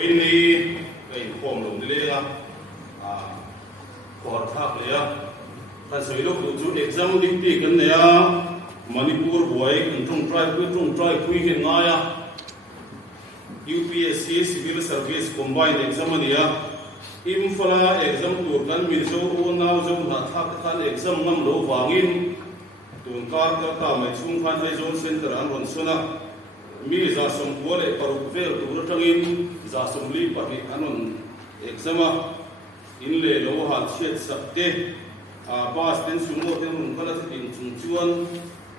ini cái form lồng đi lên à còn khác đấy à ta sử dụng chú exam đi tí cái này à Manipur boy trong try quy hiện ngay à UPSC Civil Service Combined Exam này à Imphal exam tour kan min so now zo na thak kan exam ngam lo wangin tun ka mai chung khan ai zone center an ron sona mi za som pole paruk ve tur tangin za som li pa ki anon exama in le lo ha chet sakte a pas ten sumo ten mun kala tin chung chuan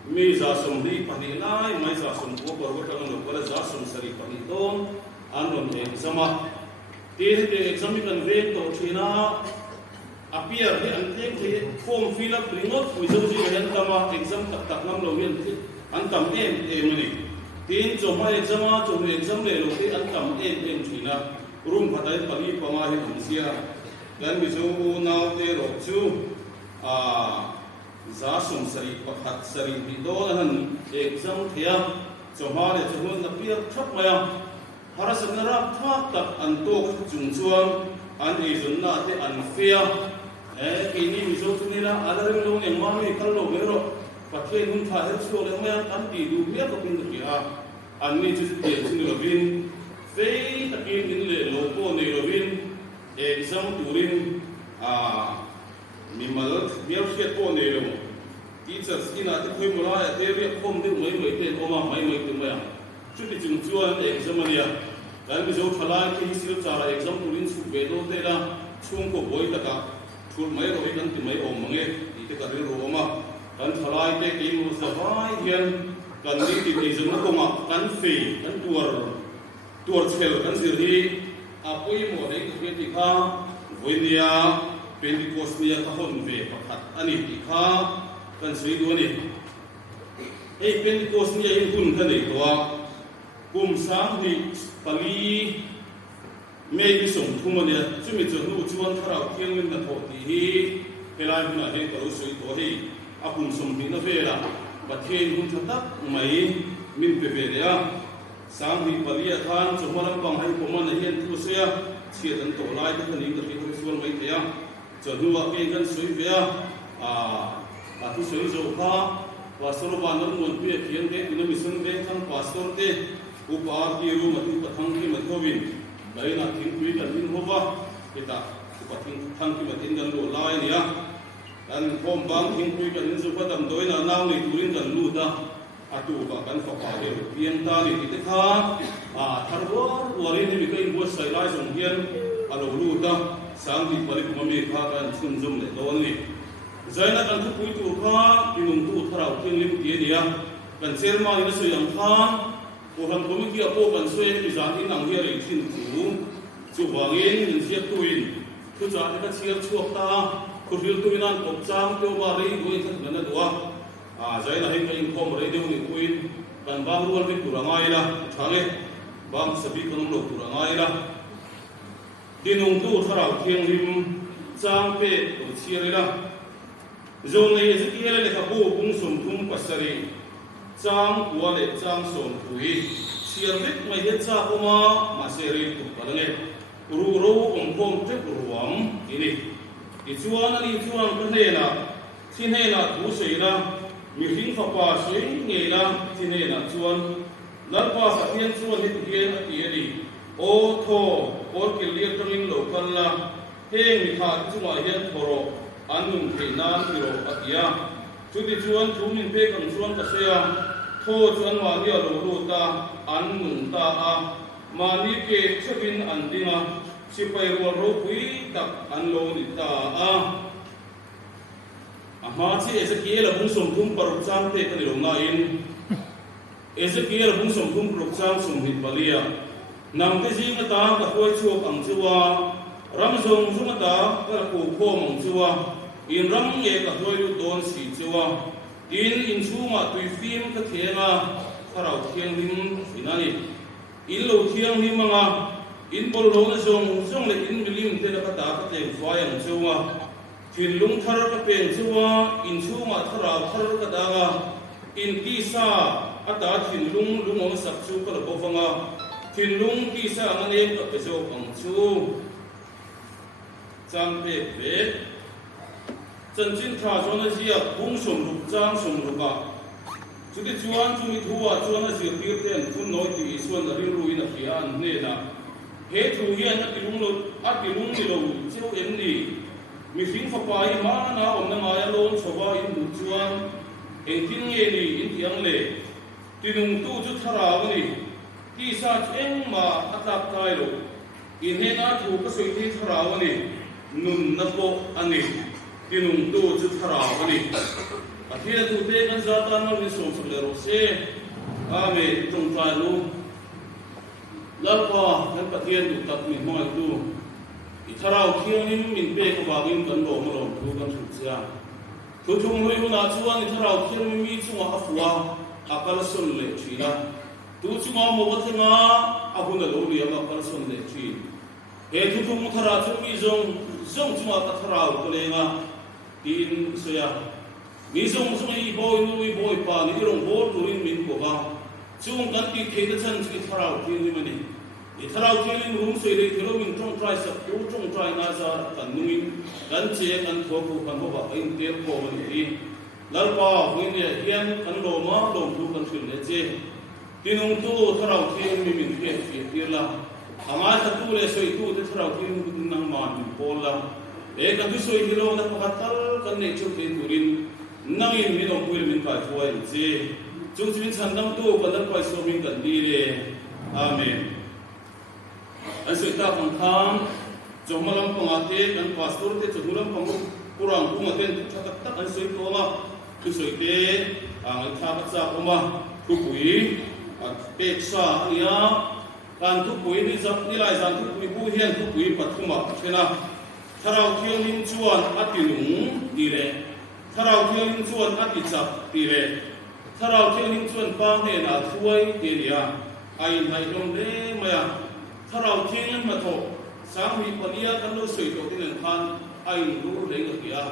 mi za som li pa ni nai mai za som ko paruk tangin lo kala za som sari pa ni don anon exama thế thì exam cần về tổ china appear thì anh thấy form fill up ring up với dấu gì hiện tại mà exam tập năm đầu tiên anh tầm em này tin cho mai exam này rồi thì anh tầm em china room phát đại bagi pangai hình sia dan ví dụ nào thế rồi chú giá sum sari phát sari đi đó là exam thea cho mai để cho hơn appear thấp mày harasanara thak tak antok chung chuang an izun na te an fia kini miso tunila alarim lo ne mami kallo mero pathe nun tha he so le ma an ti du me ko pin ki a an ni chu ti sin lo bin fei ta ki in le lo ko ne lo bin exam turin mimal biar fiat ko ne lo teachers ina te khoi mula ya te ri khom de mai te oma mai te ma chu ti chung chuan exam ania dan bi zo thalai ki sil chara exam turin su be do te la chung ko boi taka thul mai ro kan ti mai om mange ti te ka ri ro ma dan thalai te ki mu sa vai hian kan ni ti ni zo ko ma kan fe kan tuar chel kan sir hi a poi mo dei ko ti kha voinia Pentecost nia ka hon ve pakhat ani ti kha kan sei do ni ei Pentecost nia in hun ka nei to kum sang ni pali mei bi som thumania chumi chu nu chuan tharau thiang min na tho ti hi pelai na he ko soi to hi a kum som ni na vela pathen hun thatak mai min pe ve ya sang ni pali a than chu maram bang hai ko man hian thu sia chia dan to lai ta ni ka ti ko suan mai te ya chu nu wa ke kan soi ve a thu soi zo kha wa solo ban non mon pi khian de ina mission de thang pastor te upar ki ru matu pathang ki mathovin baina thin pui kan min hova kita pathing thang ki matin dan lo lai nia dan khom bang thin pui kan min su patam doina naw ni turin kan lu da atu ka kan fa pa de pian ta ni ti kha tharwar warin ni kai bo sai lai song hian alo lu da sang ni pari kuma me kha kan chun zum le don ni zaina kan thu pui tu kha inung tu tharau thing lim ti nia kan serma ni so yang kha Orang komiti apa kan saya misalnya nang dia rekin tu, cubain dan siap tuin, tu jadi kan siap cuak ta, kuril tuinan kopcang tu bari tuin kan mana dua, saya nak ingin inform radio ni tuin, kan bang ruang ni kurang air lah, thale, bang sebi kan lo kurang air lah, dinung tu tharau tiang lim, sampai bersiar lah, zon ni sekian le kapu bung sum pasari. Chang wale chang son pui siar lek mai het cha koma maseri tu palange ru om te ruam ini ichuan ani chuan kanena thinena tu seina mi hing fa pa sei ngeina thinena chuan lalpa sa hian chuan hit hian ati ani o tho or kilir tangin local la heng mi kha chunga hian thoro anung theinan iro atia chuti chuan thumin pe kan chuan ka seya tho chuan ma ni alo lu ta an mun ta ma ni ke chubin an dinga sipai ro pui tak an lo ni ta ma chi Ezekiel bung som kum paruk chang te kan lo na in Ezekiel bung som kum paruk chang som hit balia nam te jing ta ka khoi chuak ang chuwa ram zong zung ta ka ko khom ang chuwa in ram ye ka khoi lu don si chuwa in chuma tui film ka thenga tharau thiang lim inani in lo thiang lim manga in bol lo na zong le in milim te ka ta ka te fai ang chuwa thin lung thar ka pen chuwa in chuma tharau thar ka daga in ti sa ata thin lung ong sak chu ka lo bofanga thiên lung ti sa anh em tập cho bằng chu trang bề bề chân chính thà cho nó gì bung sùng lục trang sùng lục à chú cái chuan chú mi thua chuan nó gì biết tên phun nói thì xuân là riêng lui là phía an nè na hết thù hiền nó bị lung lụt ắt bị lung thì đầu chiếu em đi mi phím phật bài mà na ông na ngài luôn cho ba in một chuan em tin nghe đi in tiếng lệ tuy nung tu chút thà nào điที่ซาเองมาอัตลับไทยรู้อินเฮน่าถูกก็สวยที่ทราวนี่นุ่มนับโบอันนี้ที่นุ่มตัวจุดทราวนี่อาทิตย์ถูกเตะกันซาตานมาวิสุทธิ์เลยรู้เสียอาเมตรงไทยรู้แล้วก็นั่นประเทศถูกตัดมินมอยดูอิทราวเที่ยงนี้มินเป้ก็ว่ามินกันโดมรวมถูกกันสุดเสียทุกทุ่งห้วยหัวหน้าชวนอิทราวเที่ยงมีช่วงอัฟวาอักลสุนเลยชีนะtu chunga mo bathenga ahuna lo ri ama person le chi he tu tu muthara chumi zong chunga ta thara ko lenga tin soya ni zong i boy pa ni rong bol turin min ko ba chung kan ti the chan chi thara tin ni mani i thara tin ni rum soi le thelo min trong try sa tu trong try na za kan nuin kan che kan tho ko kan ba in te ko mani ri lal pa huin ye hian kan lo ma lo tu kan thil le che tinung tu tharau thiên mi min phe phe la anga ta tu le soi tu te tharau thiên mi nang man mi pol la e ka tu soi hilo na pakatal kan ne chu ke turin nang in mi dong puil min ka thoi je chu chin chan dang tu ka dan pai so min kan di le amen an soi ta pang kham jomalam pangate kan pastor te chulam pang kurang kungaten tak tak an soi to ma tu soi te ang tha ka cha oma ku puiเป็กษาเนี่ยการทุกปุยนี่จะนี่หลายสันทุกปุยผู้เฮียนทุกปุยปัทุมาใช่ไหมถ้าเราเที่ยวนิ่งชวนอัติหนุ่มดีเลยถ้าเราเที่ยวนิ่งชวนอัติจับดีเลยถ้าเราเที่ยวนิ่งชวนป้าเนี่ยน่าช่วยดีเลยไอ้ไทยตรงนี้มาถ้าเราเที่ยวมาถกสามีปนิยากันรู้สึกตัวที่หนึ่งพันไอ้รู้เรื่องเดียว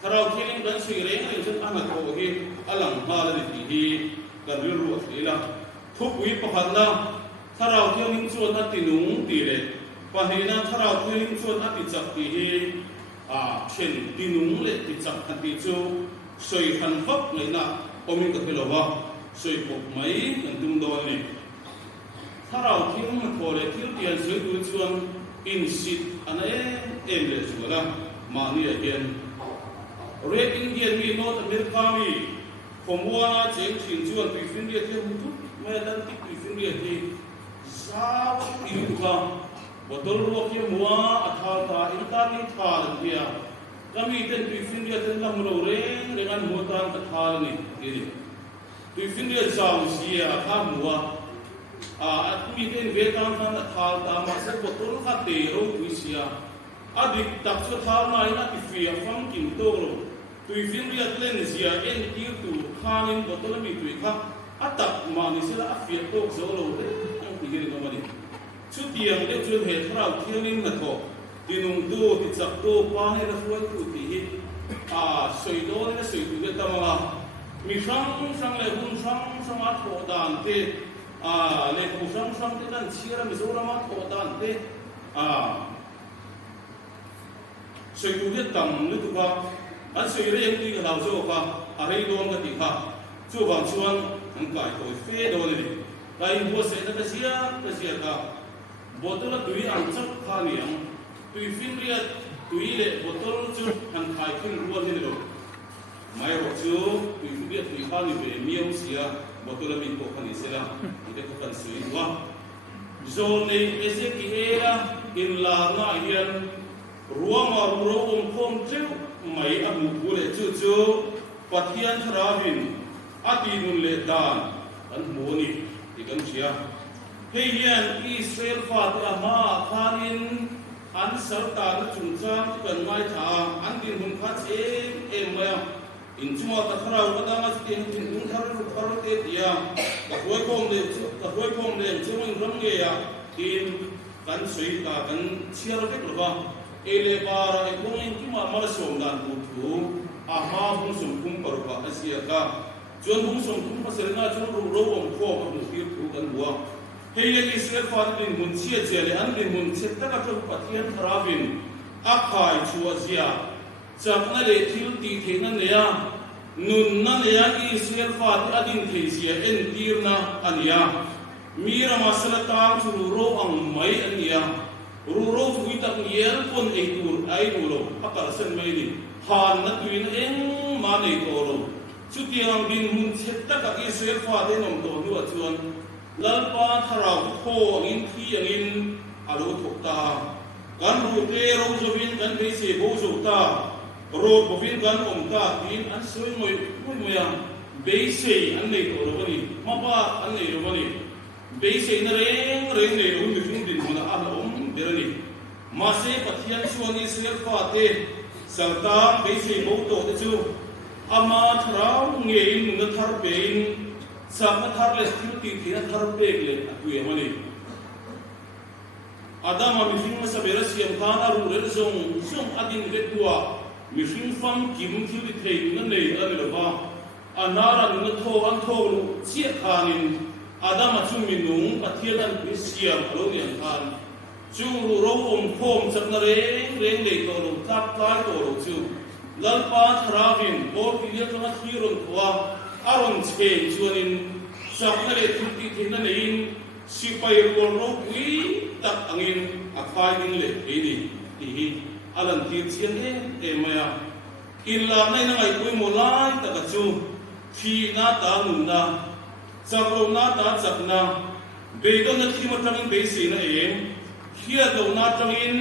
ถ้าเราเที่ยวกันสื่อเรื่องอะไรเช่นอันนั้นโอ้ยอันหลังมาเลยดีกันรู้ดีละทุกวิปพันธ์นะถ้าเราเที่ยวนิ่งชวนอัติหนุ่มดีเลยปะเห็นนะถ้าเราเที่ยวนิ่งชวนอัติจับดีเช่นตีหนุ่มเลยติจับอัติจูสวยขันฟักเลยนะอมิกับเปลวะสวยปกไหมกันตุ้มโดนนี่ถ้าเราเที่ยวมันพอเลยเที่ยวเตียนสวยดูชวนอินสิตอันนั้นเลยชัวร์ละมาเนี่ยเห็นเรียกอินเดียมีโนตอเมริกามีผมว่าเจ๋งชิงชวนไปฟินเดียเที่ยวทุกไม่ได้ติดไปฟินเดียที่สาวอินกาบทลวกที่มัวอัฐาตาอินตานิทาลเดียก็มีเต้นไปฟินเดียเต้นลำโรเร่งเรื่องมัวตานอัฐานี่ดีไปฟินเดียสาวเสียข้ามัวมีเต้นเวทานอัฐาตามาสักบทลขัดเตโรวิเสียอดีตตักสุดท้ายนายนักฟิอาฟังกินโตโรตุยฟินเดียเล่นเสียเอ็นคิวตูข้านินบทลมีตุยข้าอัตตมานิสิละฟิอาโตโซโลเร่ยังตีกันก็มาดิชุดยังเด็กชุดเหตุเราเที่ยวนิ่งนะทอตีนุ่งตัวติดจับตัวป้าให้เราช่วยตัวตีสวยโดนสวยตัวเด็กตามมามีช่างเลยหุ่นช่างมาโถดานเตเลยหุ่นช่างที่นั่นเชื่อมีโซรามาโถดานเตสวยตัวเด็กต่ำนึกว่าอันสวยเรื่องที่เราโจ้ค่ะอะไรโดนกันตีค่ะโจ้บางช่วงทั้งกายตัวเฟดโดนเลยกายหัวเสียก็เสียค่ะบทละตุยอันจับข้านี่ยังตุยฟินเรียตุยเล่บทละจุดอันขายขึ้นรัวนี่เลยไม่รู้จุดตุยฟินเรียตุยข้านี่เป็นมีองเสียบทละมีโคขันเสียละนี่เด็กขันสวยว่าโซนนี้เอเซกิเอระอินลาหน้าเฮียนรัวมารัวองคมเจ้าไม่อามุกุเลจู่ปัทยันทราวินอาทินุเลดานอันโมนี่ที่กันเชียเฮียนอิสราเอลฟาติอามาคารินอันสัตตานจุนจางกันไม่ทาอันดินหุ่นพัดเอ็มเมียอินจังหวัดตะคราวก็ได้มาสิ่งที่หุ่นทารุเตียตะหวยพงเดจงรังเกียอินกันสวยตากันเชียร์เด็กหรือว่าเอเลบาระเอกงอินที่มาส่งดันบุตรอาหารหุ่นส่งคุ้มปรุกอาเซียกาจนหุ่นส่งคุ้มภาษาหน้าจนรู้วงพ่อมันมุขที่ถูกกันหัวเ hei le Israel fa din mun chia chia le an din mun chet ta ka to pathian tharawin akhai chua zia chakna le thil ti thena ne ya nun na ne ya Israel fa adin thei sia en tirna ania mira masala ta chu ro ang mai ania ro thui tak yel pon ei tur ai ro akar sen mai ni han na tuin eng ma nei ko ro chu tiang din mun chet ta ka Israel fa de nom to nu chuan lalpa tharau kho in thi angin alo thok ta kan ru te ro zovin kan be se bo zo ta ro bovin kan om ta tin an soi moi ya be se an nei to ro ni ma ba an nei ro ni be se na reng nei ro ni fin din na a om der ni ma se pathian chuan Israel fa te sarta be se bo to te chu ama tharau nge in na thar be in sama thar le stil ti thina thar pe le atuya mani adama mi fin ma sabera siam khan aru re zong zong adin le tua mi fin fam kim thil ti thei na nei an le ba anara na tho an tho lu chia khanin adama chu mi nung pathian an bi siam ro nian khan chu ru ro om khom chak na reng le to lu tap tai to lu chu lalpa thravin or ki le to na thiron kwa aron che chuanin sakna le thuti thina nein sipai rol ro wi tak angin akhai din le ini hi alan ti chian e maya illa nai na ngai pui molai ta ka chu thi na ta nun na sakro na ta chakna be go na thi ma tangin be si na em khia do na tangin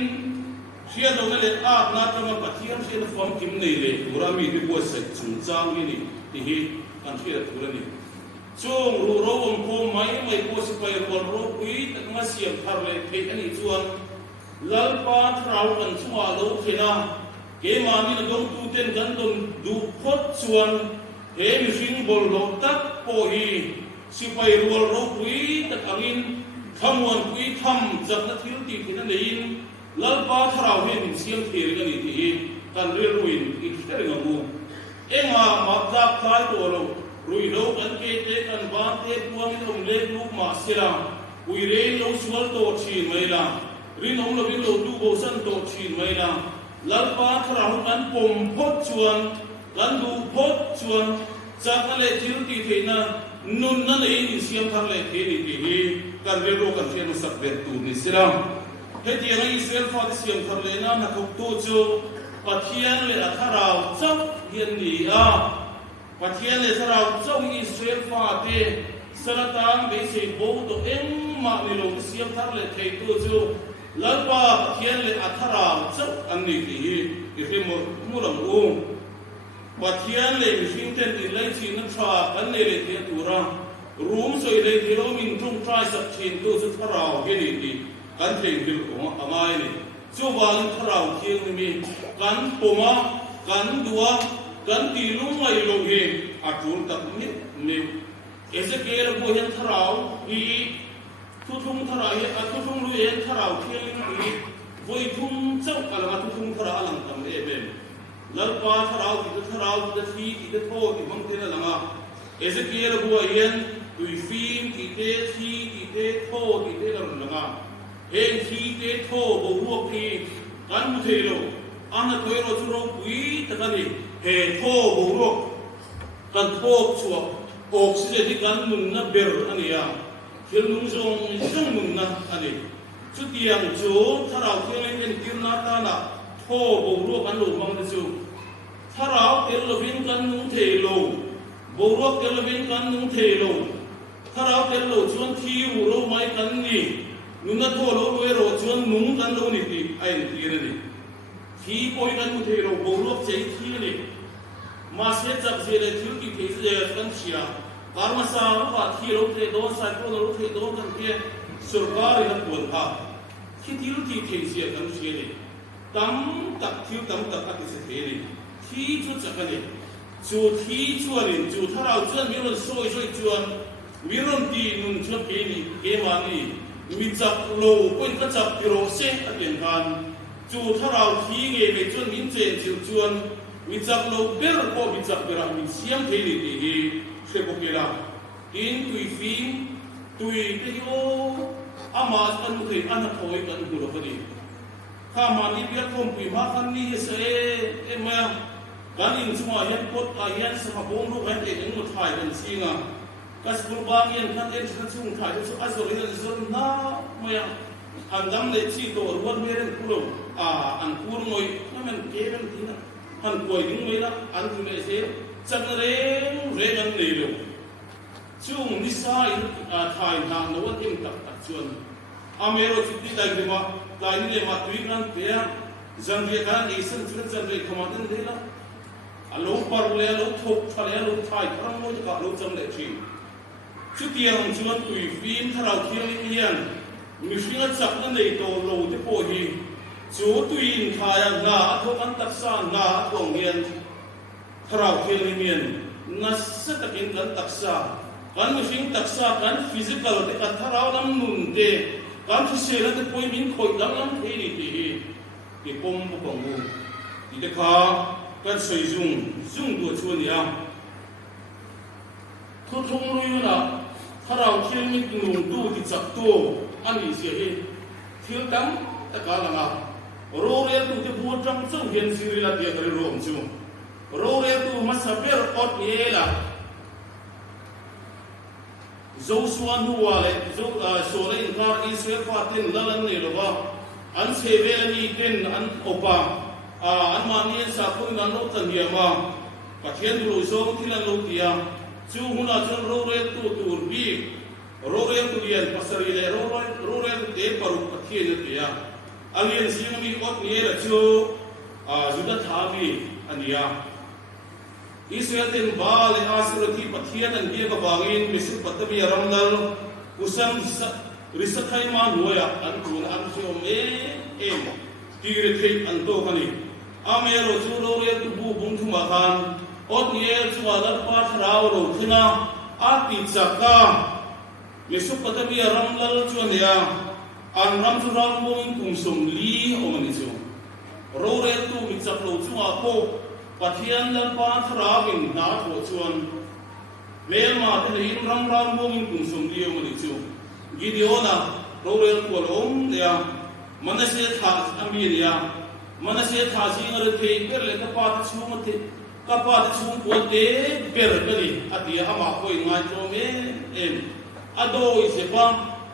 khia do na le a na tang pathiam se na form kim nei le urami bi bo sa chung chang ni hi kan khia turani chung ru ro om ko mai ko sipai rol ro ui tak ma siam thar le the ani chuan lalpa thrau kan chua lo thena ke ma ni na gong tu ten gan don du khot chuan he mi hring bol lo tak po hi sipai rol ro ui tak angin thamwan ui tham jak na thil ti thina nein lalpa thrau he min siam thir ga ni ti kan re ruin i thter nga mu enga ma tak thai to lo rui lo kan ke te kan ba te puang om le lu ma sira ui re lo sual to chin mai la rin om lo bin lo tu bo san to chin mai la lalpa thrau kan pom phot chuan kan du phot chuan chak le thil ti theina nun na nei ni siam thar le the ni ti hi kan re ro kan thiam sak ber tu ni sira he ti ngai Israel fa siam thar le na na khok to chu pathian le atharau chak hian ni a pathian le tharau chau Israel fa te salatang be se bo to em ma ni lo siam thar le thei to chu lalpa pathian le atharau chau an ni ti hi he mo ram u pathian le mihing ten ti lai chi na tha an le le te tura room soi le ti lo min tung try sak chin to chu tharau ge ni ti kan thei bil ko amai ni chu wang tharau thieng ni mi kan poma kan dua kan ti lu ngai lo he atul tak ni ne Ezekiel bo hen tharau hi thu thung thara he thu thung lu hen tharau thieng ni voi thung chau kala thu thung thara lang tam e ben lalpa tharau ti tharau ti thi ti tho ti mang te na langa Ezekiel bo hen tui fin ti te thi ti te tho ti te langa hen thi te tho bo hu ki kan mu the lo ana koi ro chu ro pui ta ka ni he tho bo ro kan tho chu oxygen ti kan mun na ber ania thil nung zong mun na ani chu tiang chu tharau thele ken tir na ta na tho bo ro kan lo mang chu tharau tel lo vin kan nung the lo bo ro tel lo vin kan nung the lo tharau tel lo chuan thi ru ro mai kan ni nun na tho lo lo ro chuan nung kan lo ni ti ai ti ni thi poi kan mu the ro bo ro chei thi ni ma se chak se le thil ki the se kan chia karma sa wa thi ro the do sa ko ro the do kan ke sarkar na pon tha thi thil ki the se kan se ni tam tak thil tam tak ka se the ni thi chu chak ni chu thi chuan ni chu tharau chuan mi ron soi chuan mi ron ti nun chu ke ni ke ma ni mi chak lo pon ka chak pi ro se a tian kan chu tharau thi nge me chuan min chen chiu chuan mi chak lo ber ko mi chak ber mi siam the ni ti hi se ko ke la in tui fin tùy cái ô ama ăn một thì ăn thôi ăn một đồ đi khá mà đi biết không bị má khăn đi sẽ em mà cái này chúng ta hiện cốt hiện sẽ học bông lúc hiện để những một thải gần xí ngà cái school ba hiện khăn em sẽ chung thải cho ai rồi hiện rồi na mà anh đâm để chỉ đồ luôn về đến culo anh culo ngồi nó mình kế bên tí nữa anh quay những mấy đó anh thì mấy thế chân rèn anh lì luôn chung đi sai thải hàng nó vẫn im tập chuẩn amero chuti dai dema kai ni ma tui kan pe jang ye kan isen chun chan re khama den de la alo par le alo thok thale alo thai khang mo ka lo cham le chi chuti ang chuan tui fin tharau thiang ni hian mi finga chak na nei to lo te po hi chu tui in khaya na thok an tak sa na thong hian tharau thiang ni hian na sa takin kan tak sa kan mi fing tak sa kan physical te kan tharau lam nun te kan thi se la te poi min khoi lam the ni ti pom bu pom bu ti te kha kan sei dung du chuan ya thu thung lui na tharau thiang mi nung du ti chak to ani se hi thil tam ta ka la nga ro re tu te bu tang chau hian siri la ti ka ro om chu ro re tu ma sa ber ot ye la Joshua nuwale so le inkar Israel fatin lalan ne loba an seve ani ten an opa an mani sa ko na no tan ya ma pathian ru so thilan lo tia chu huna chon ro re tu tur bi ro re tu lian pasari le ro re te paru pathian ne tia alien sing mi ot ne ra chu juda thabi ania Israel tin bal asirati pathian an dia ka bangin misuk patami ramdal usam risakai ma noya an kun an so me tire thei an to kani amero chulo re tu bu bung thuma khan ot ye chuala pa thrao ro thina ati chaka misuk patami ramdal chuania an ram chu ram bung kum som li omani chu ro re tu mi chak lo chunga ko pathian lam pa tharawin na tho chuan mel ma te in ram bo min kum sum dio mani chu gideona rorel kolom ya manase tha amiria manase tha jing ar the per le ka pa chu ma te ka pa chu ko te per kali atia ama ko ngai cho me em ado ise pa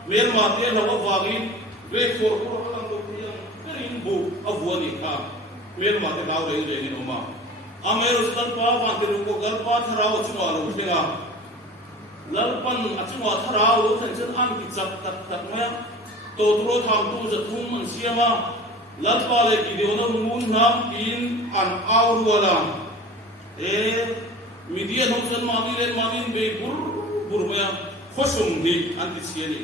mel ma te lo wa gi re for ko lang do yang perin bu avoni ka mel ma te law re ni no ma amero galpa vantiru ko galpa tharao chunga lo thenga lalpan achunga tharao lo than chen an ki chak tak ma to tro tham tu za thum an siama lalpa le ki de no mun nam in an auru wala media no chen ma mi len ma min be bur ma khosum ni an ti siani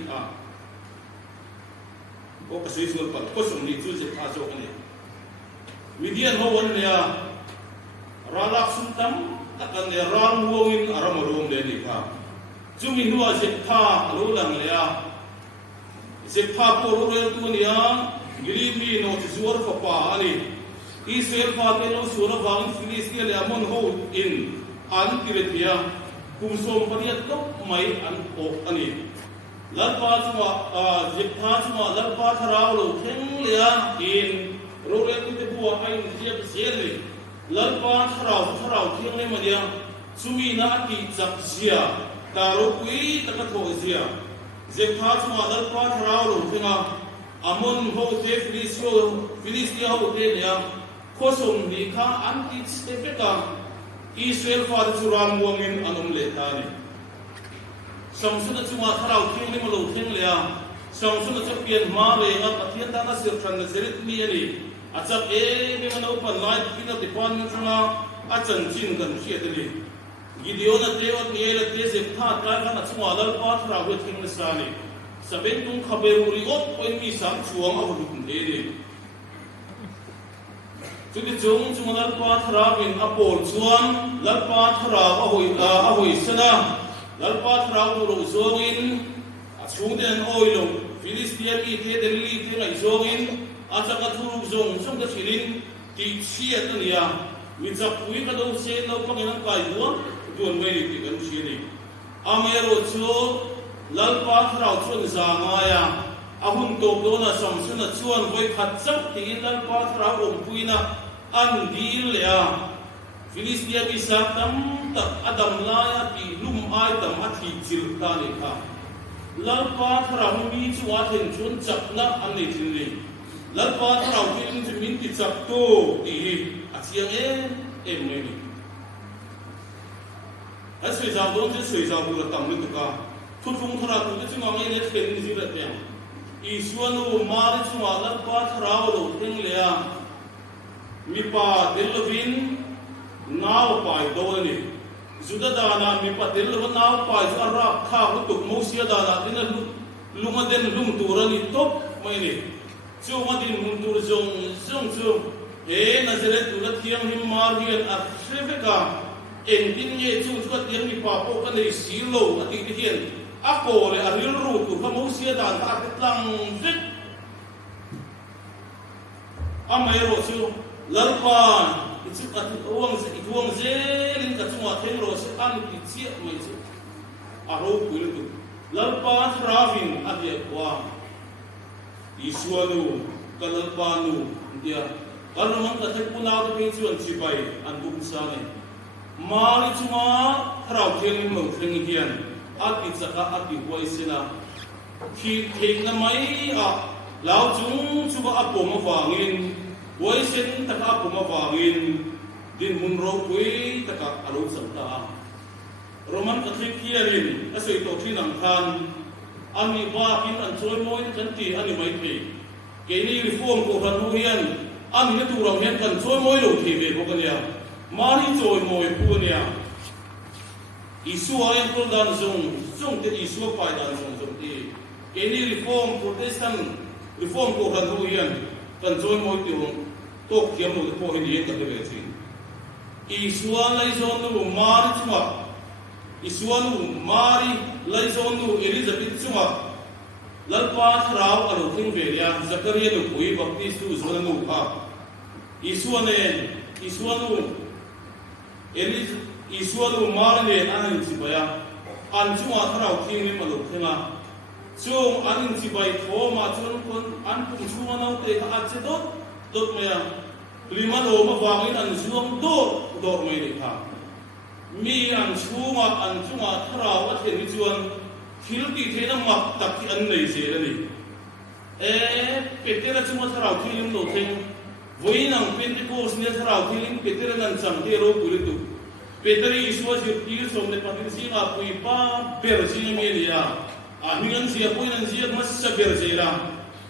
ko ka sei sur pa khosum ni chu je pha jo ani media no wan ya ralak suntam takan le ram wongin aramarom le ni kha chumi nuwa jekha alo lang le ya jekha ko ro re tu ni ya gili mi no zuar fa pa ani Israel fa te no sura wang Filistia le amon ho in an kiretia kum som paniat ko mai an o ani lalpa chuma jekha chuma lalpa tharau lo theng le ya in ro re tu te buwa ai ni ya se le lalpa tharau thiang le mania chumi na ti chak zia taro kui taka tho zia jekha chuma lalpa tharau lo thinga amon ho te Filistia ho te ya khosom ni kha anti stepeka Israel fa churam wangin anum le tani samsuna chuma tharau thiang le malo thing le ya samsuna chapian ma le nga pathian ta na sir than zerit ni ani achak mi mano pan lai kina department na achan chin kan khiat ni gideona teot ni ele te se tha ka na chuma lal pa thra we thing na sani saben tung khaberuri ot point mi sam chuang a hudun de ni chudi chung chung lal pa thra bin apol chuan lal pa thra a hoi sana lal pa thra ro zongin a chung den oilo Filistia mi te delli te ngai zongin achaka thuruk zong chung ka thilin ti chia tania mi chak pui ka do se lo pangin kai duan ngai ti kan chi ni amero chu lalpa thrau chuan zangaya ahun top dona samsuna chuan voi khat chak tingin lalpa thrau puina an dil lea Filistia bisa tam tak adam laya pi lum ai tam athi chil ta ni kha lalpa thrau mi chu a then chun chak na an nei thin le lalpa thrau kin chu min ki chak to ti a chiang em mai ni a sui zau don chu sui zau bu la tam ni tu ka thu thung thara tu chu ngai ne khen ni ra te I suanu mari chu lalpa thrau lo theng le a mi pa delovin now pai do ni juda dana mi pa delova now pai ju ara kha hu tuk mosia dana tin lunga den lung turani top mai ni chu ma din mun tur jong jong chu e nazaret tu la thiang him mar hian a shreveka en din ye chu chu tiang mi pa po ka nei silo ati ti hian a ko le a ril ru tu ka mosia dan ta tlang vit a mai ro chu lalpa itu kat uang zelin kat semua tenro se an kecil macam arau kulit tu lalpa travin ada kuah isuanu kalalpanu dia kalau orang kata punau tu pencuan cipai antuk sana mari cuma terau kelin mau kelingkian ati caka ati kuaisina kita namai lau jung cuba apa mafangin Wai sen taka puma wangin din munro kui taka alo samta Roman Catholic kiarin asoi to thinang khan ani ba kin an choi moi kan ti ani mai the ke ni reform ko ran ho hian ani na tu rang hian kan choi moi lo the ve ko kan ya mari choi moi pu nia isu ai ko dan zong te isu pai dan zong ti ke ni reform protestant reform ko ran ho hian kan choi moi ti hong to kiam lo ko hin yen ka te ve chi isuan lai zon nu mari chuma isuan nu mari lai zon nu Elizabeth chuma lalpa thrau alo thing ve ya Zakaria nu pui baptist tu zon nu ha isuan nu mari ne an chi ba ya an chuma thrau thing ni malo thinga chung an chi bai tho ma chun kon an pu chuma nau te ka a che dot maya lima lo ma wangin an zuang dor mai ni kha mi an chunga thrau a the ni chuan thil ti the na mak tak ti an nei se la ni petera chunga thrau thilim lo theng voinang pentecost ne thrau thilim petera nan chang te ro puri tu peteri iswa ji tir som ne patin si nga pui pa ber ji mi ni ya a hingan sia puinan sia mas sa ber jera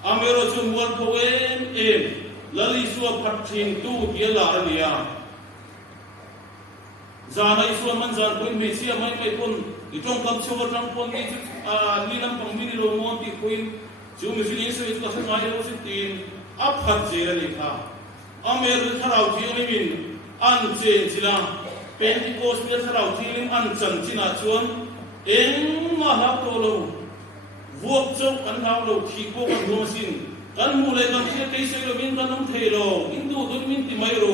amero chung wal ko en lali suwa pathin tu dia la ania zana iswa man zan pun me sia mai pun itong kam chuwa tang pon ni ni lam pang mini lo mon ti kuin chu mi sin isu it ka sa ngai ro sitin a phat jera ni kha amero tharau thi ni min an chen chila pentecost ne tharau thi lim an chan china chuan eng ma hap to lo vuok chok an hau lo thi ko kan ro sin kan mulai kan kia kaisa lo min kan thei lo hindu dun min ti mai ro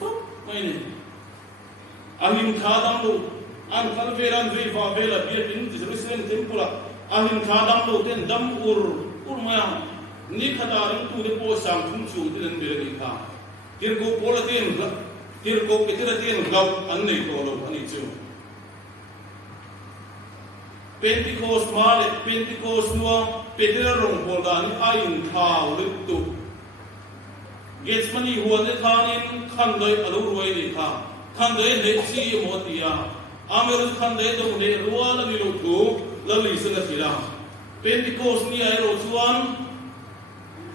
to mai ni ahim khadam lo an kal veran ve va vela bia tin Jerusalem temple ahim khadam lo ten dam ur maya ni khadaram tu de po sam thum chu tin be ni kha kirko polatin kirko petiratin gau an nei ko lo ani chu Pentecost male Pentecost nuwa pedera rong boldani ayin thau littu getsmani huane thanin khandai alo ruai ni kha khandai ne chi motia amer khandai do ne ruala mi lo thu lali sana sila Pentecost ni ai ro chuan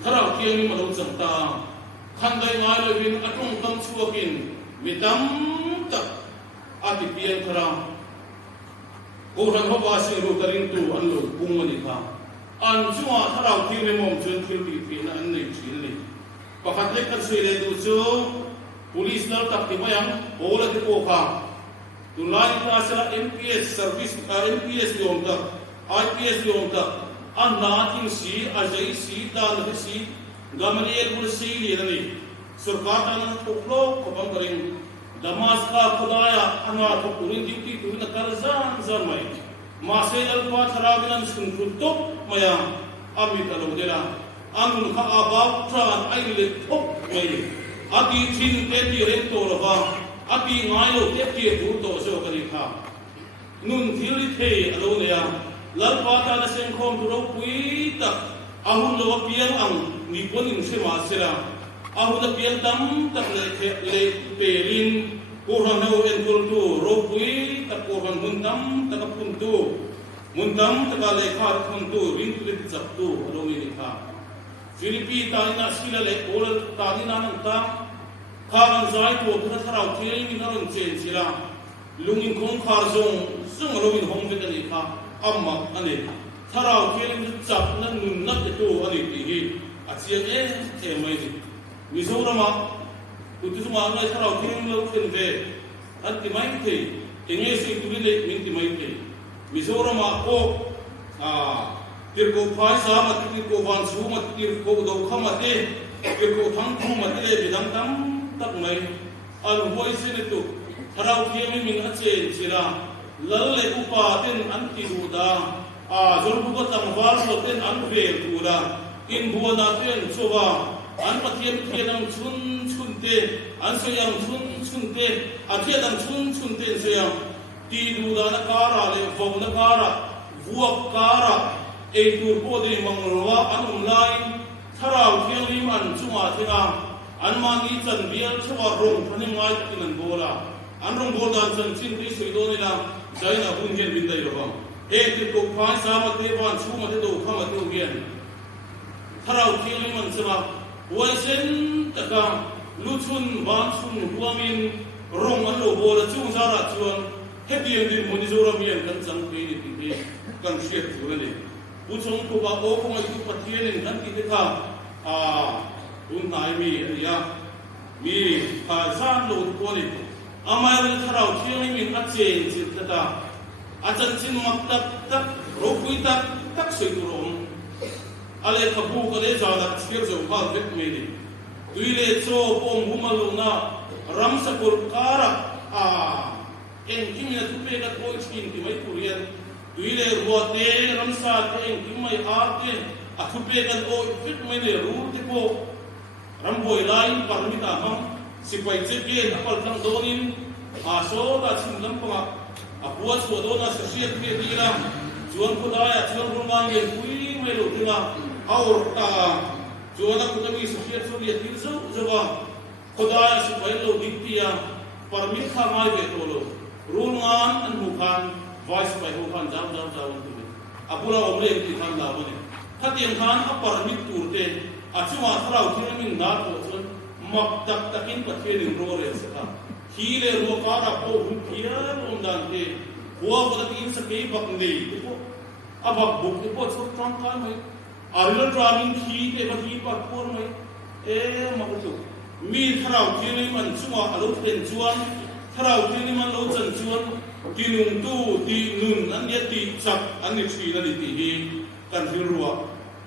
tharau kiang ni malo changta khandai ngai lo bin atong kam chuakin mitam tak ati pian thara ko ran ho ba si ro karin tu an lo pung mani kha an chua tharau thi le mom chun thil ti thi na an nei chin le pakhat le kan sui le du chu police dal tak ti mayam ola ti ko kha tu lai ta sa MPS service MPS yom tak IPS yom tak an na tin si ajai si dan si gamaliel bul si le ni sarkar an thoklo ko bang karing Damas ka khudaya ana ko purin duty tu na karzan mai ma se al pa thara binan sun khul top maya amit alo dela anun kha aba tran ai le top mai ati thin te ti ren to lo ba ati ngai lo te ti tu to so ka ni kha nun thili the alo ne ya lal pa ta na sen khom tu ro pui ta ahun lo piang ang ni ponin se ma sera ahun la piang dam tak le pelin ko ran ho en kul tu ro pui ta ko ran mun dam ta ka pun tu mun dam ta ka le kha pun tu rin tu le chap tu alo ni kha Filipi ta ina sila le ol ta ni na nang ta kha ang zai ko ta tharau thil mi na ron chen sila lungin khong khar zong sung ro in hong ve ta ni kha amma ane tharau thil mi chap na nun na te tu ani ti hi a chiang e mai ni Mizorama tu ma ngai tharau thil lo chen ve an ti mai te enge si tu le min ti mai te Mizorama ko tir ko phai sa ma tir ko van su ma tir ko do khama te tir ko thang thu ma te bidang tam tak mai al hoi se ne tu tharau thiam min a chen sira lal le upa ten an ti du da zor bu ko tam war so ten an ve tu da in bu na ten so ba an pathiam thiam chun chun te an so yang chun te a thiam chun te so yang ti du da na kara le fo na kara vuak kara ei tur podri mangrwa an umlai tharau thiang lim an chunga thinga an ma ni chan bial chwa rong thani ngai tin an bola an rong bol dan chan chin ti sui do ni la jaina hun gen bin dai ro he ti ko phai sa ma te wan chu ma te do kha ma tu gen tharau thiang lim an chama wai sen ta ka lu chun wan chun huamin rong an lo bola chung sa ra chuan he ti en din moni zora mi an kan chang pe ni ti kan shit tu ne Puchong ko ba o ko ngai tu pathian in dan ti kha un nai mi ya mi kha san lo ko ni amai ri tharau thiang min a chen chin ta a chan chin mak tak ro pui tak soi tu rom ale khabu ko le ja la chir jo ba vet me ni tuile cho pom humalu na ram sakur kara en kimya tu pe ka ko chin ti mai purian tuile ruate ramsa te kimai arte akhupe kan o fit mene ru te po ramboi lai parmita ham sipai che ke apal thang donin so da chin lam pa apua so do na sasiat ke dira juan ko da ya chuan rumang ye pui me lo tinga aur ta juan ko ta mi sasiat so ye til zo zawa khodaya sipai lo diktia parmit kha mai be to lo rungan an hu khan voice by who can jam to me apura omre ti khan la bone khatien khan apar mit turte achuma thrau thiramin na to chon mak tak takin pathian in ro re sa hile ro kara po hu kian om dan te huwa ko tin sa ke bak nei ko abak buk ko so tram kan mai arilo tramin khi te ba hi par por mai makutu mi thrau thiramin man chuma alo ten chuan thrau thiramin man lo chan chuan kinung tu ti nun an ye ti chak an ni chi na ni ti hi kan hi ruwa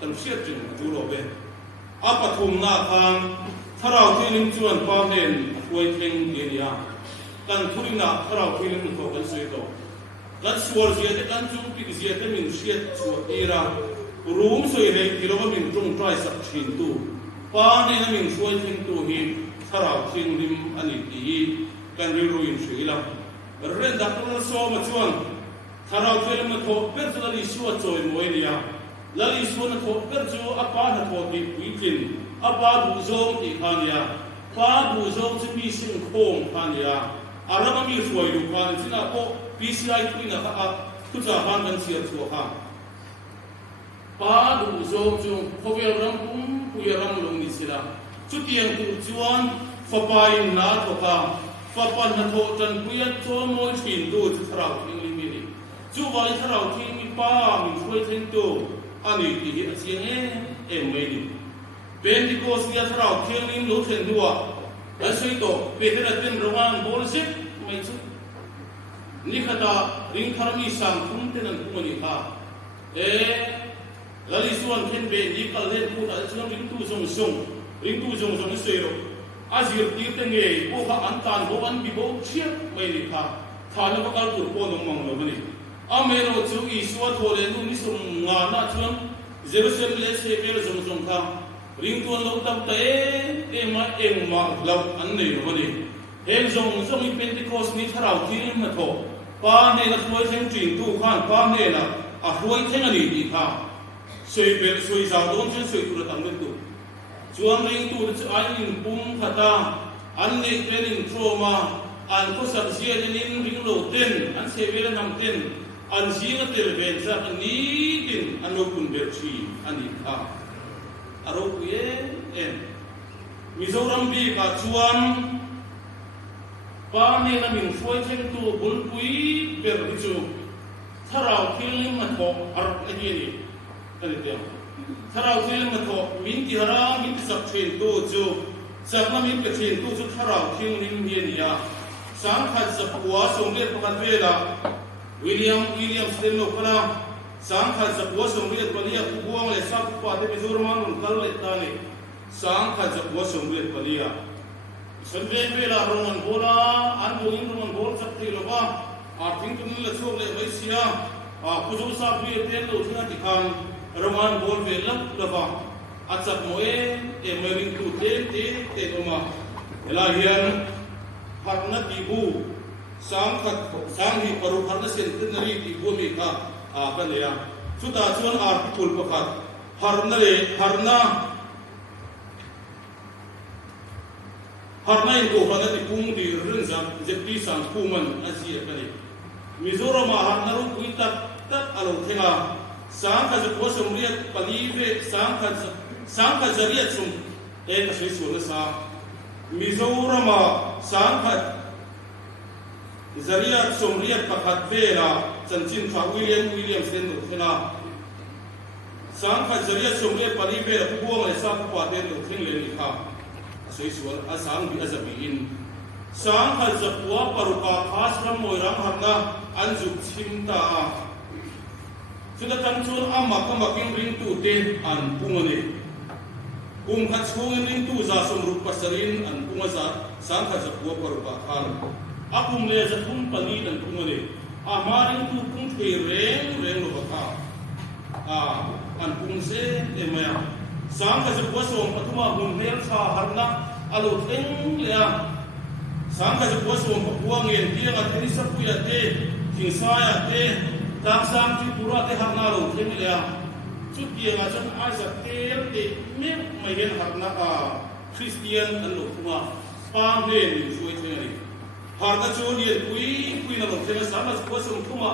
kan siat jing tu ro be apa thum na khang tharau ti lim chuan pa nen huai theng ni ya kan thurina tharau ti lim ko kan sei to kan suar zia te kan chung pi zia te min siat chu tira room soi re ki ro min tung try sak thin tu pa ne na min huai theng tu hi tharau ti lim ani ti kan ri ro in sei la ren da ko so ma chuan tharau thel ma tho per chu li suwa choi moi nia la li suwa na tho per chu apa na tho ki puikin apa du zo ti khania pa du zo chu mi sin khom khania arama mi suai lu khan sina ko PCI tu na ka tu cha ban kan sia chu kha pa du zo chu khovel ram kum pu ya ram long ni sila chu tiang tu chuan fa pai na tho ka Papan na tho tan puya cho moi thin tu tharau thing lim ni chu wai tharau thing mi pa mi suai thing tu ani ti hi asiang mai ni Pentecost ya tharau thing lim lo then duwa la soi to petra ten roman bol sip mai chu ni khata ring tharmi sang thum ten an kumani kha lali suan khen be ni kal len ku da chuan ring tu song soi ro azir ti tenge ko ha antan ho an bi bo chiat mai ni kha thana ba kal tur po no mang lo ni amero chu isua thole nu ni sum nga na chuan Jerusalem le se ke zum zum kha ring tuan lo tam ta ma eng ma lo an nei ro ni hel zong zong i Pentecost ni tharau thil ma tho pa ne na khoi theng chin tu khan pa ne na a khoi theng ani ti kha soi bel soi za don chen soi tu tam tu chuan ring tu chu ai in pum khata an nei penin trauma an ko sam sia in ring lo ten an se vel nam ten an zinga tel ben sa ni tin an lo kun ber chi ani kha aro kuye en Mizoram bi ka chuan pa ne na min foi theng tu bul pui ber chu tharau thil ma tho ar a hi ni ani te tharau thil ma tho min ti hara min ti sak chen tu chu sak na min pe chen tu chu tharau thil nim hi ni ya sang khat sa puwa som le pakhat ve la William Stenlo kala sang khat sa puwa som le palia ku buang le sa pa te Mizoram an kal le ta ni sang khat sa puwa som le palia Sunday vela roman bola an boin roman bol sakti loba arthing tun la chok le maisia kujo sa pi ten lo thina ti khan roman bol vela lova achak moe e mering tu te oma ela hian harna ti bu sang hi paru harna centenary ti bu mi kha ka le ya chuta chuan article pakhat harna in ko hana ti pung di rinza jekti sang puman asia kani Mizoram harna ru kuita tak alo thenga sang ka ko somriat palive sang ka zariat sum e ka sei sur sa Mizoram sang ka zariat somriat pakhat vela chanchin kha William Stenlo thenga sang ka zariat somriat palive ku buang le sa ku pa te lo thing le ni kha soi sual asang bi azabi in sang khal zakwa paruka khas ram moirang harna anjuk chimta chuda tan chun amma kamaking ring tu te an pungani kum khat chungin ring tu za som rup pasarin an pungaza sang khal zakwa paruka khar akum le zathum pani dan pungani amaring tu pung thei reng lo bakha an pung se emaya sang ka zakwa som patuma hun hel sa harna alo teng le sang ka zakwa som papuang en dia ga teni sapuya te kingsaya te tak sang ti pura te harna lo teng le chu ti ga chan ai sa te me mai hen harna Christian an lo kuma pa ne ni suai theng harna chu ni kui na lo teng sang ka zakwa som kuma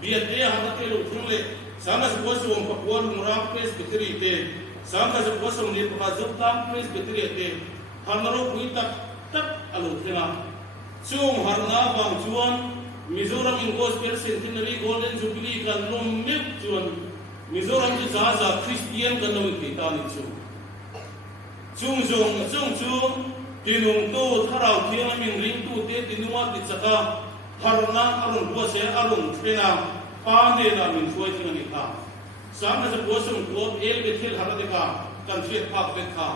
bia te harna te lo teng le sang ka zakwa som papuang mura presbytery te sang ka zakwa som ni pa zop tam presbytery te harnaro kui tak alo thena chung harna bang chuan Mizoram in Gospel Centenary Golden Jubilee kan nom mek chuan Mizoram ji za Christian kan nom ki ta ni chung tinung to tharau thiang min ring tu te tinuma ti chaka harna arun bo se arun thena pa ne na min suai thing ni ta sang ka zakwa som ko el be thel harade ka kan thiet phak pe kha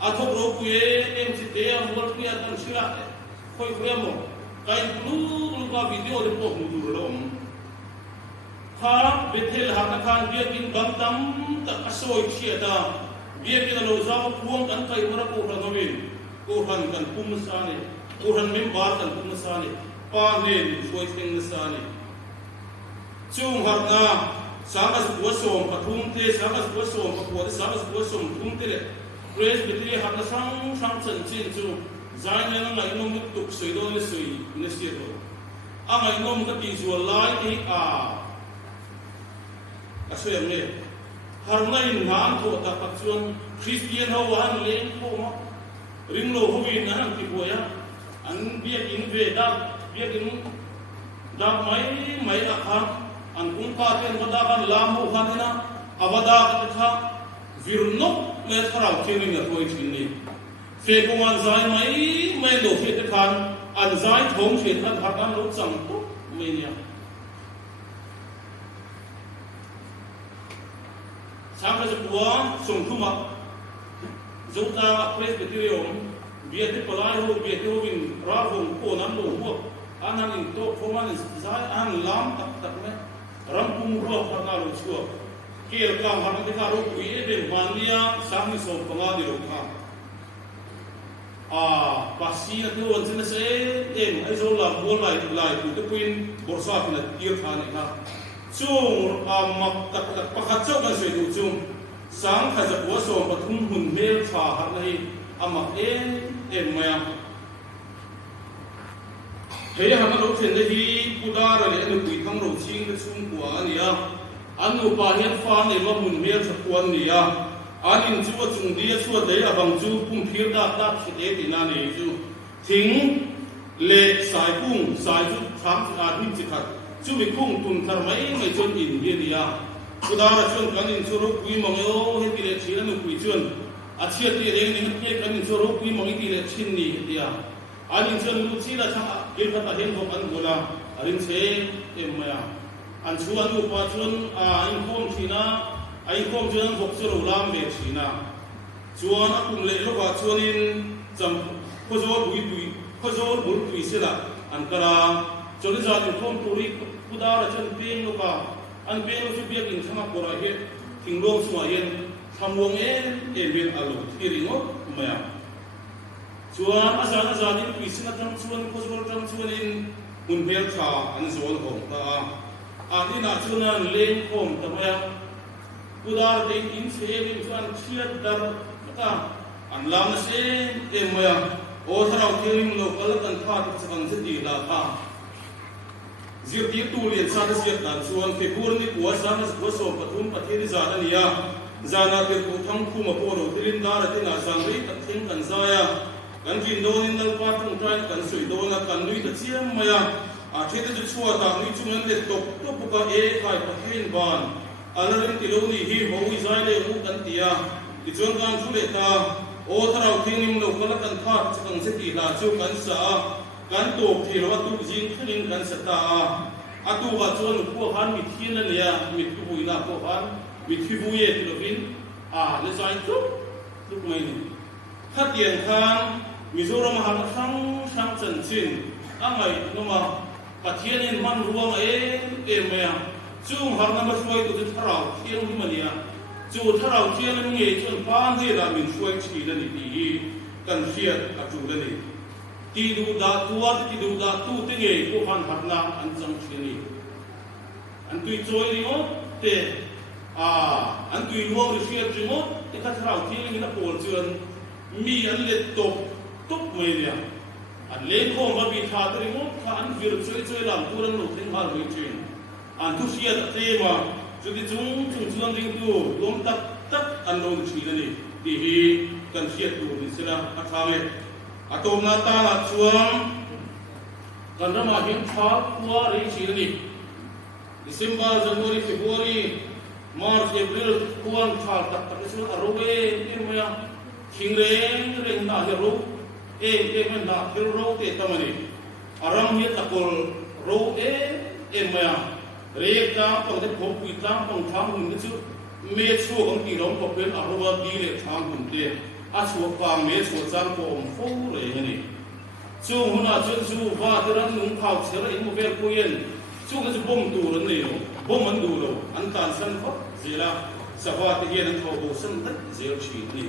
athok ro kuye em si te amol pia tan sila khoi khuyamo kai blue ka video le po mu rom kha bethel hana khan biakin bantam ta asoi chiata biakin lo za puang kan kai mara ko ranawin ko han kan pum sane ko han mem bar kan pum sane pa ne khoi theng sane chung harna samas bosom pathum te samas bosom pakwa samas bosom thum te presbytery harna sang chan chin chu zaina na ngai nom tuk soi do le soi ne se do a ngai nom ka ti zu lai ti so yam le harna in nam tho ta pak chuan Christian ho wan le ko ma ring lo ho win nan ti boya an bia in ve da bia in da mai a kha an kung ka ken wada kan lamu khanina awada ka tha virno me tharau kening a koi thini fe kuman zai mai lo fe khan an zai thong fe than thakan lo chang to me nia sang ka buwa song thuma zota presbyterium biate palai ho biate ho win ra hong ko nan lo ho anan in to forman zai an lam tak me rampung ruak harna ro chua kel kam harna te ka ro kui e ben mania sami so panga di ro ka pasi na tu wan sina se ai zo la bol lai tu te kuin borsa pina tir kha ni ka chung mak tak tak pakhat chau kan se du chung sang kha za bo so pathum hun mel tha har nei amak maya hei hana ro then hi pudara le anu pui thang ro ching le chung kwa ania anu pa hian fa nei ma mun mel tha kwan nia anin chu chung dia chu dei abang chu pum phir da chi e tina nei chu thing le sai pung sai chu tham a hin chi khat chu mi kung tun thar mai chon in bi nia pudara chon kan in chu ro pui mang yo he ti le chi anu pui chon a chia ti reng ni he kan in chu ro pui mang ti le chin ni dia anin chon lu chi la thang il khat a hen ho an gola arin se maya an chu anu pa chon in khom thina ai khom chon hok chu ro lam me thina chuan a kum le lo wa chuan in cham khozor bul pui se la an kara chon za in khom turi pudara chon peng lo ka an peng lo chu biak in thanga pora he thinglong swa yen thamwong ben alo thiringo maya chuan azan in pui sina tang chuan khozor tang chuan in mun bel tha an zon hom ta adina chuan an leng khom ta maya pudar de in se in chuan thiat dar ta an lam na se maya o tharau thiring local kan tha ta chang se ti la tha zir ti tu lian sa se dan chuan febur ni kwa sa na ko so pathum pathiri za ania zana ke ko thang khu ma po ro tirin dar te na sang ri ta thing kan za ya kan kin do in dal pa tung trai kan sui do na kan nui ta chiam maya a thete chu chua ta nui chungan le tok to puka e kai pathin ban alarin ti lo ni hi ho i zai le u kan tia ti chuan kan thu le ta o tharau thingim lo kala kan tha chang se ti la chu kan sa kan to thi lo tu jing thing kan sa ta atu wa chuan ku han mi thin na nia mi tu bui na ko han mi thi bu ye tu vin le zai tu mai ni khat yang khang Mizoram har sang chen chin angai noma pathian in man ruang maya chung har na ma suai tu tharau thiang hi mania chu tharau thiang ni nge chon pan he la min suai chi na ni ti kan hiat a chu la ni ti du da tu te nge ko han har na an chang chi ni an tui choi ni mo te an tui luang ri hiat chi mo te ka tharau thiang ni na pol chuan mi an le top mai dia an le ko ma bi tha tri mo kha an vir choi lam turan lo thing har wi chin an tu sia te ma chu ti chung ding tu lom tak an lo chi na ni ti hi kan sia tu ni sira a tha me atom na ta la chuang kan ra ma hin tha kwa ri chi na ni December January February March April kuan tha tak chu arobe ni mo ya reng na he ro men na hil ro te tamani aram ye takol ro maya re ta pang te phop pi ta pang tham hun chu me chu ang ti rom ko pen aroba di le tham hun te a chu pa me chu chan ko om fo re ni chu huna chu va te ran nung khau chera in mo ber ko yen chu ga chu bom tu ran ni no bom man du lo an tan san ko zela sa va te yen an tho bo san ta zel chi ni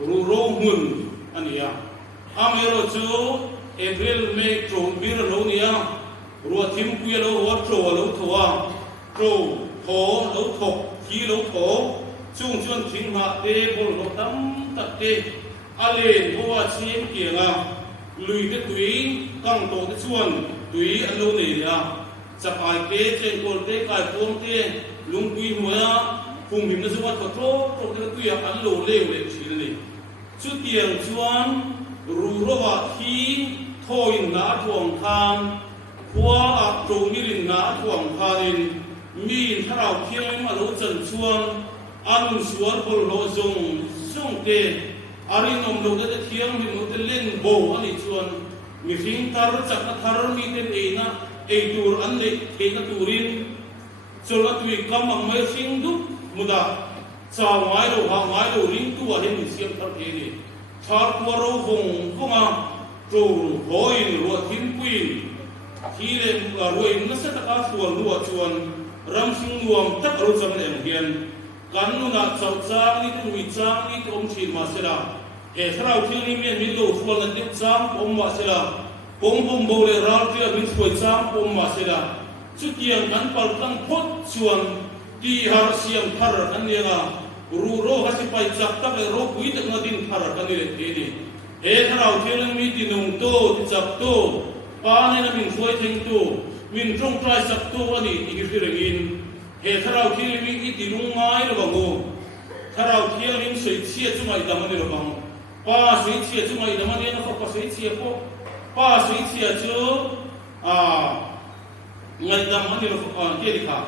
ro hun ania amero chu April May tro bir lo nia ro thim pu lo wa tro lo thowa tro tho lo thok ki lo tho chung chuan thing ha te bol lo tam tak te ale bo wa chim ki nga lui te tui kang to te chuan tui an lo nei ya chap ai ke chen kol te kai pom te lung pui huya phum him na zuwa tho tro te tui an lo le chi ni chu tiang chuan rurowa hi thoin na thuang khan khua a tro ni rin na thuang khanin min tharau khiang ma lo chan chuang an suar bol lo zong te arin om lo de khiang mi mo te len bo ani chuan mi hing tar chak na thar mi ten e na tur an le te na turin chola tui kam ang mai sing du muda cha ngai lo ring tu a hen siam thar te ni thar kwa ro hong tro hoin ro thin puin hi le ro in na sa ta ka sual ro chuan ram sing nuam tak ro chang em hian kan nu na chau chang ni tu wi chang ni om chin ma sela he tharau thil ni me min lo fual na dip chang om ma sela pom pom bo le ral tia min khoi chang om ma sela chu tiang kan pal tang phot chuan ti har siam thar kan lenga ru ro ha si pai chak tak le ro pui tak na din thar kan le te ni he tharau thil mi ti nung to ti chak to pa ne na min khoi thing to min trong trai sak to ani ti ki ringin he tharau thil mi i ti lung mai lo bango tharau thil min sei chia chu mai dam ani lo bang pa sei chia chu mai dam ani na fa pa sei chia po pa sei chia chu ngai dam ani lo ke di kha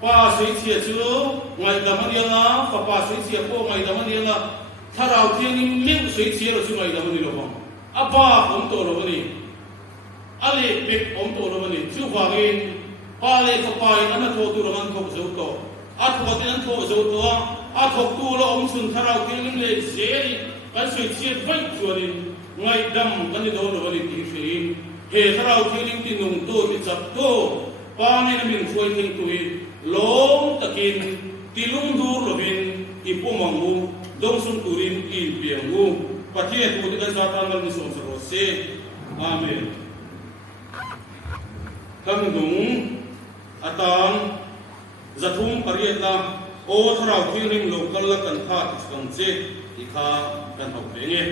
pa sei chia chu ngai dam ani nga fa pa sei chia po ngai dam ani nga tharau thil min min sei chia lo chu ngai dam ani lo bang apa om to lo bani ali bek om to lo bani chu wangin pa le fa pa ana to tu ran to zo to a to tin to zo to a to tu lo om sun tharau thil min le zeri kan sei chia vai chuanin ngai dam kan do lo bani ti shein he tharau thil min tin nung to ti chap to pa ne na min khoi thing tu hi long takin tilung dur lo bin ipumangu dong sun turin in piangu pathian tu ti kan sa tan ngal ni som ro se amen kam dung atang zathum parieta o tharau thil ring lo kal la kan kha ti sang che ikha kan hau nge